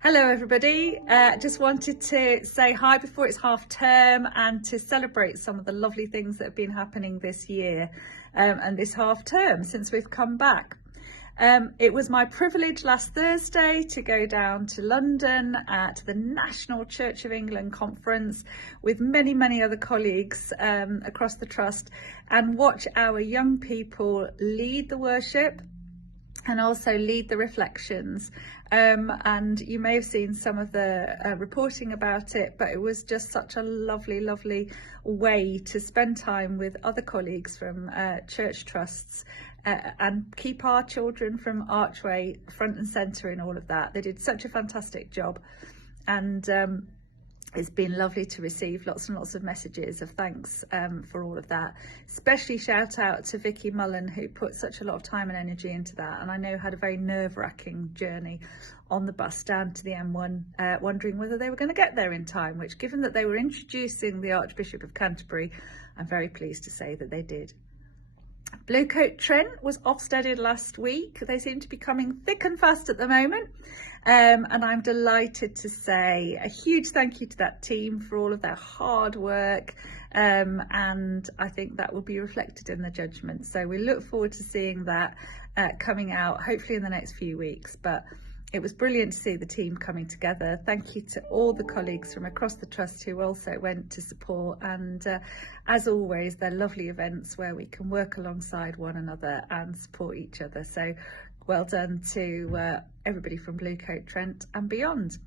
Hello everybody, just wanted to say hi before it's half term and to celebrate some of the lovely things that have been happening this year and this half term since we've come back. It was my privilege last Thursday to go down to London to the National Church of England conference with many other colleagues across the Trust and watch our young people lead the worship and also lead the reflections. And you may have seen some of the reporting about it, but it was just such a lovely way to spend time with other colleagues from church trusts and keep our children from Archway front and centre in all of that. They did such a fantastic job, and it's been lovely to receive lots and lots of messages of thanks for all of that. Especially shout out to Vicky Mullen, who put such a lot of time and energy into that, and I know had a very nerve-wracking journey on the bus down to the M1, wondering whether they were going to get there in time, which, given that they were introducing the Archbishop of Canterbury, I'm very pleased to say that they did. Bluecoat Trent was Ofsteded last week. They seem to be coming thick and fast at the moment, and I'm delighted to say a huge thank you to that team for all of their hard work, and I think that will be reflected in the judgment. So we look forward to seeing that coming out hopefully in the next few weeks. But it was brilliant to see the team coming together. Thank you to all the colleagues from across the Trust who also went to support, and as always, they're lovely events where we can work alongside one another and support each other. So well done to everybody from Bluecoat Trent and beyond.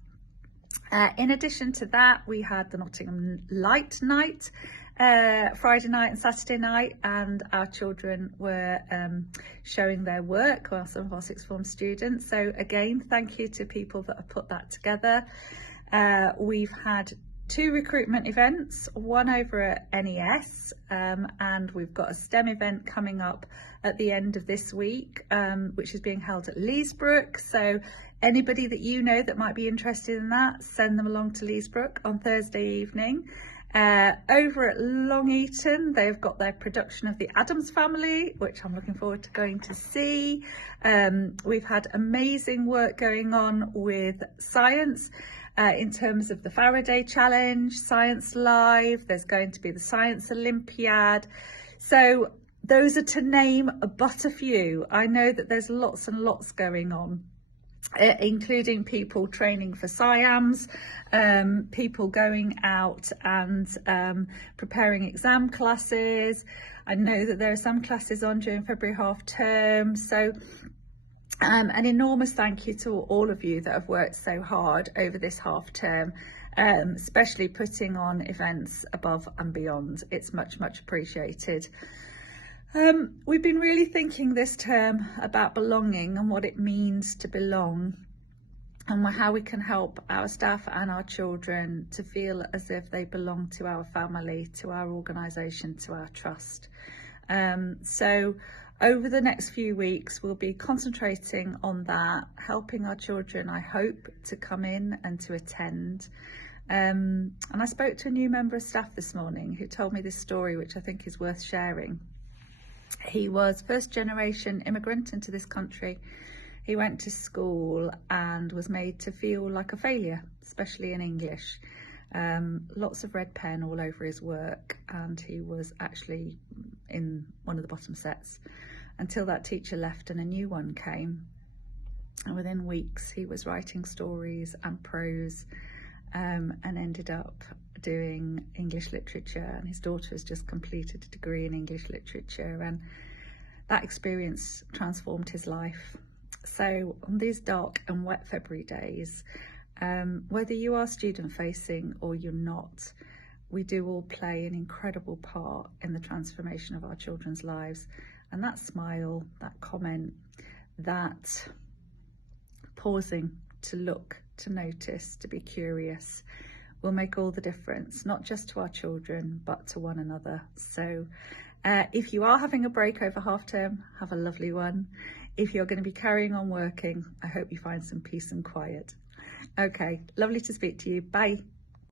In addition to that, we had the Nottingham Light Night Friday night and Saturday night, and our children were showing their work, well, some of our sixth form students. So again, thank you to people that have put that together. We've had 2 recruitment events, one over at NES, and we've got a STEM event coming up at the end of this week, which is being held at Leesbrook. So anybody that you know that might be interested in that, send them along to Leesbrook on Thursday evening. Over at Long Eaton, they've got their production of the Addams Family, which I'm looking forward to going to see. We've had amazing work going on with science in terms of the Faraday Challenge, Science Live. There's going to be the Science Olympiad. So those are to name but a few. I know that there's lots and lots going on, including people training for SIAMs, people going out and preparing exam classes. I know that there are some classes on during February half term. So an enormous thank you to all of you that have worked so hard over this half term, especially putting on events above and beyond. It's much appreciated. We've been really thinking this term about belonging and what it means to belong, and how we can help our staff and our children to feel as if they belong to our family, to our organisation, to our trust. So over the next few weeks, we'll be concentrating on that, helping our children, I hope, to come in and to attend. And I spoke to a new member of staff this morning who told me this story, which I think is worth sharing. He was first generation immigrant into this country. He went to school and was made to feel like a failure, especially in English. Lots of red pen all over his work, and he was actually in one of the bottom sets until that teacher left and a new one came. And within weeks he was writing stories and prose, and ended up doing English literature, and his daughter has just completed a degree in English literature, and that experience transformed his life. So on these dark and wet February days, whether you are student facing or you're not, we do all play an incredible part in the transformation of our children's lives, and that smile, that comment, that pausing to look, to notice, to be curious, will make all the difference, not just to our children, but to one another. So if you are having a break over half term, have a lovely one. If you're going to be carrying on working, I hope you find some peace and quiet. Okay, lovely to speak to you. Bye.